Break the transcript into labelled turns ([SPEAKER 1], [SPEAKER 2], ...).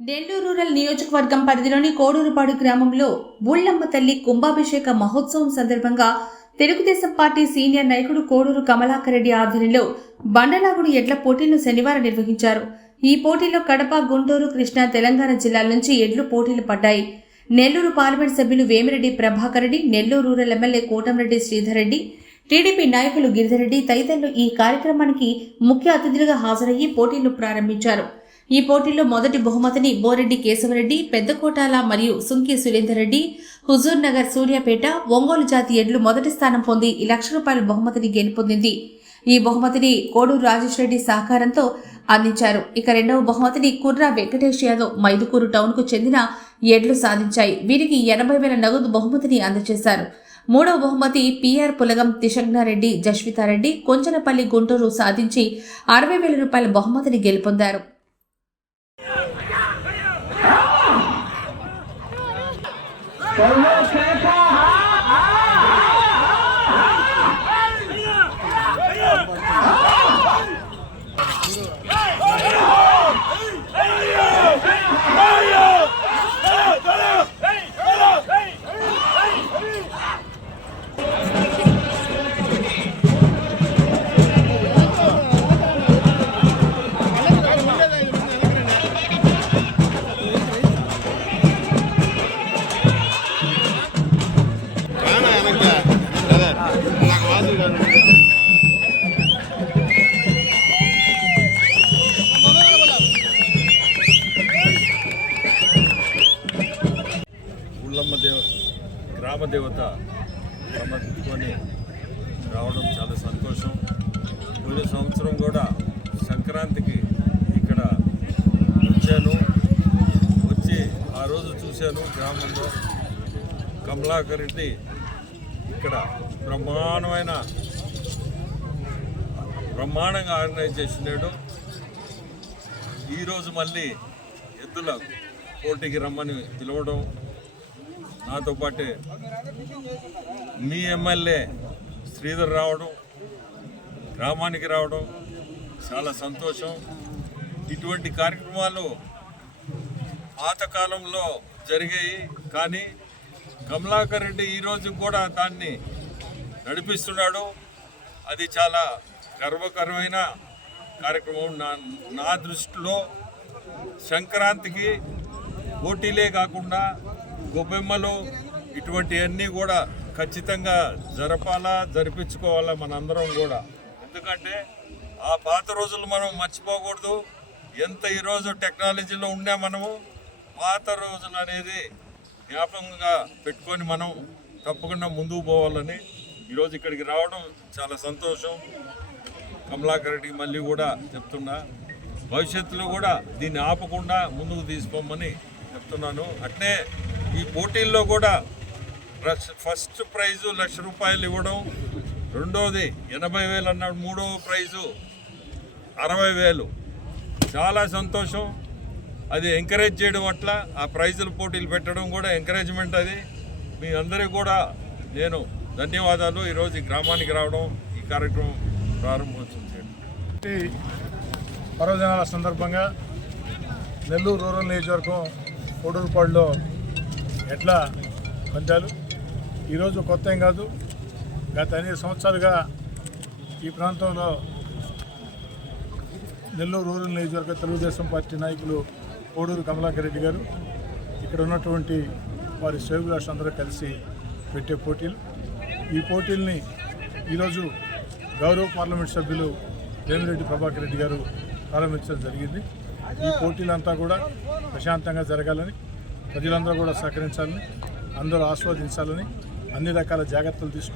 [SPEAKER 1] Nellore rural నియోజకవర్గం పరిధిలోని కోడూరుపాడు గ్రామంలో బుళ్ళమ్మ తల్లి కుంభాభిషేక మహోత్సవం సందర్భంగా తెలుగుదేశం పార్టీ సీనియర్ నాయకుడు కోడూరు కమలాకర్ రెడ్డి ఆధ్వర్యంలో బండలాగుడు ఎడ్ల పోటీలను శనివారం నిర్వహించారు. ఈ పోటీలో కడప గుంటూరు కృష్ణా తెలంగాణ జిల్లాల నుంచి ఎడ్లు పోటీలు పడ్డాయి. నెల్లూరు పార్లమెంట్ సభ్యులు Vemireddy Prabhakar Reddy Nellore rural MLA Kotamreddy Sridhar Reddy TDP నాయకులు గిరిధరెడ్డి తదితరులు ఈ కార్యక్రమానికి ముఖ్య అతిథులుగా హాజరయ్యి పోటీలు ప్రారంభించారు. ఈ పోటీలో మొదటి బహుమతిని బోరెడ్డి కేశవరెడ్డి పెద్దకోటాల మరియు సుంకి సురేందర్ రెడ్డి హుజూర్ నగర్ సూర్యాపేట ఒంగోలు జాతి ఎడ్లు మొదటి స్థానం పొంది ఈ లక్ష రూపాయల బహుమతిని గెలుపొందింది ఈ బహుమతిని కోడూరు రాజేష్ రెడ్డి సహకారంతో అందించారు. ఇక రెండవ బహుమతిని కుర్రా వెంకటేష్ యాదవ్ మైదుకూరు టౌన్కు చెందిన ఎడ్లు సాధించాయి. వీరికి ఎనభై వేల నగదు బహుమతిని అందజేశారు. మూడవ బహుమతి పిఆర్ పులగం తిషగ్నారెడ్డి జస్వితారెడ్డి కొంచనపల్లి గుంటూరు సాధించి అరవై వేల రూపాయల బహుమతిని గెలుపొందారు.
[SPEAKER 2] 我
[SPEAKER 3] 们全包。గ్రామదేవత సమర్పించుకొని రావడం చాలా సంతోషం. పోయిన సంవత్సరం కూడా సంక్రాంతికి ఇక్కడ వచ్చాను. వచ్చి ఆ రోజు చూశాను గ్రామంలో కమలాకర్ రెడ్డి ఇక్కడ బ్రహ్మాండమైన బ్రహ్మాండంగా ఆర్గనైజ్ చేసినాడు. ఈరోజు మళ్ళీ ఎద్దుల పోటీకి రమ్మని పిలవడం నాతో పాటే మీ ఎమ్మెల్యే శ్రీధర్ రావడం గ్రామానికి రావడం చాలా సంతోషం. ఇటువంటి కార్యక్రమాలు పాతకాలంలో జరిగాయి. కానీ కమలాకర్ రెడ్డి ఈరోజు కూడా దాన్ని నడిపిస్తున్నాడు. అది చాలా గర్వకరమైన కార్యక్రమం. నా నా దృష్టిలో సంక్రాంతికి పోటీలే కాకుండా గొబ్బెమ్మలు ఇటువంటివన్నీ కూడా ఖచ్చితంగా జరపాలా జరిపించుకోవాలా మనందరం కూడా. ఎందుకంటే ఆ పాత రోజులు మనం మర్చిపోకూడదు. ఎంత ఈరోజు టెక్నాలజీలో ఉన్నా మనము పాత రోజులు అనేది జ్ఞాపకంగా పెట్టుకొని మనం తప్పకుండా ముందుకు పోవాలని ఈరోజు ఇక్కడికి రావడం చాలా సంతోషం. కమలాకర్ రెడ్డికి మళ్ళీ కూడా చెప్తున్నా. భవిష్యత్తులో కూడా దీన్ని ఆపకుండా ముందుకు తీసుకోమని చెప్తున్నాను. అట్నే ఈ పోటీల్లో కూడా ఫస్ట్ ప్రైజు లక్ష రూపాయలు ఇవ్వడం రెండోది ఎనభై వేలు అన్నాడు మూడవ ప్రైజు అరవై వేలు. చాలా సంతోషం. అది ఎంకరేజ్ చేయడం అట్లా ఆ ప్రైజుల పోటీలు పెట్టడం కూడా ఎంకరేజ్మెంట్ అది. మీ అందరికీ కూడా నేను ధన్యవాదాలు. ఈరోజు ఈ గ్రామానికి రావడం ఈ కార్యక్రమం ప్రారంభోత్సవం చేయడం.
[SPEAKER 4] పర్వదినాల సందర్భంగా నెల్లూరు రూరల్ నియోజకవర్గం కోడూరుపాడులో ఎట్లా పంచాలు? ఈరోజు కొత్త ఏం కాదు. గత అనేక సంవత్సరాలుగా ఈ ప్రాంతంలో నెల్లూరు రూరల్ నియోజకవర్గ తెలుగుదేశం పార్టీ నాయకులు కోడూరు కమలాకర్ రెడ్డి గారు ఇక్కడ ఉన్నటువంటి వారి శ్రేగులాషులందరూ కలిసి పెట్టే పోటీలు. ఈ పోటీల్ని ఈరోజు గౌరవ పార్లమెంట్ సభ్యులు వేమిరెడ్డి ప్రభాకర్ రెడ్డి గారు ప్రారంభించడం జరిగింది. ఈ పోటీలంతా కూడా ప్రశాంతంగా జరగాలని ప్రజలందరూ కూడా సహకరించాలని అందరూ ఆస్వాదించాలని అన్ని రకాల జాగ్రత్తలు తీసుకో